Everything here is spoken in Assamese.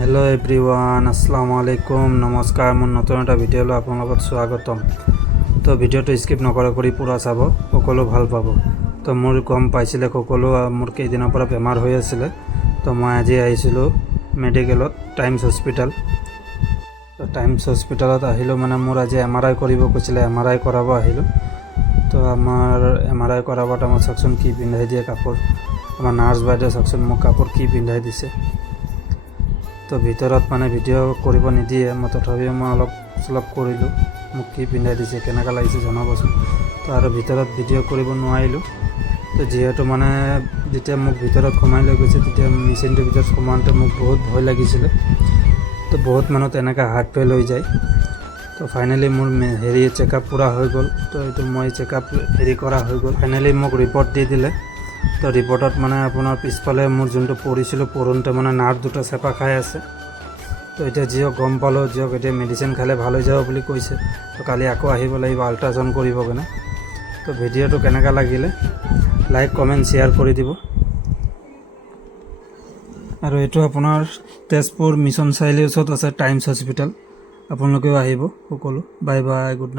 হেল্ল' এভৰিৱান, আসসালামু আলাইকুম, নমস্কাৰ। মোৰ নতুন এটা ভিডিঅ'লৈ আপোনাৰ লগত স্বাগতম। তো ভিডিঅ'টো স্কিপ নকৰি পূৰা চাব, সকলো ভাল পাব। তো মোৰ গম পাইছিলে সকলো মোৰ কেইদিনৰ পৰা বেমাৰ হৈ আছিলে। তো মই আজি আহিছিলোঁ মেডিকেলত, টাইমছ হস্পিটেল। তো টাইমছ হস্পিটেলত আহিলোঁ, মানে মোৰ আজি MRI কৰিব কৈছিলে, MRI কৰাব আহিলোঁ। তো আমাৰ MRI কৰাবত আমাৰ চাওকচোন কি পিন্ধাই দিয়ে কাপোৰ। আমাৰ নাৰ্ছ বাইদেউ চাওকচোন মোক কাপোৰ কি পিন্ধাই দিছে। তো ভিতৰত মানে ভিডিঅ' কৰিব নিদিয়ে, মই তথাপিও মই অলপ চলপ কৰিলোঁ। মোক কি পিন্ধাই দিছে, কেনেকুৱা লাগিছে জনাবচোন। তো আৰু ভিতৰত ভিডিঅ' কৰিব নোৱাৰিলোঁ। তো যিহেতু মানে যেতিয়া মোক ভিতৰত সোমাই লৈ গৈছে, তেতিয়া মেচিনটোৰ ভিতৰত সোমাওঁতে মোক বহুত ভয় লাগিছিলে। তো বহুত মানুহ তেনেকৈ হাৰ্ট ফেইল হৈ যায়। তো ফাইনেলি মোৰ চেকআপ পূৰা হৈ গ'ল। তো এইটো মই চেকআপ কৰা হৈ গ'ল। ফাইনেলি মোক ৰিপৰ্ট দি দিলে। তো ৰিপৰ্টত মানে আপোনাৰ পিছফালে মোৰ যোনটো পৰিছিলোঁ, পৰোঁতে মানে নাৰ্ভ দুটা চেপা খাই আছে। তো এতিয়া যিয়ক গম পালোঁ, এতিয়া মেডিচিন খালে ভাল হৈ যাব বুলি কৈছে। তো কালি আকৌ আহিব লাগিব আল্ট্ৰাচাউণ্ড কৰিব কাৰণে। তো ভিডিঅ'টো কেনেকুৱা লাগিলে লাইক কমেণ্ট শ্বেয়াৰ কৰি দিব। আৰু এইটো আপোনাৰ তেজপুৰ মিছন চাৰিআলিৰ ওচৰত আছে টাইমছ হস্পিটেল। আপোনালোকেও আহিব সকলো। Bye bye, good night.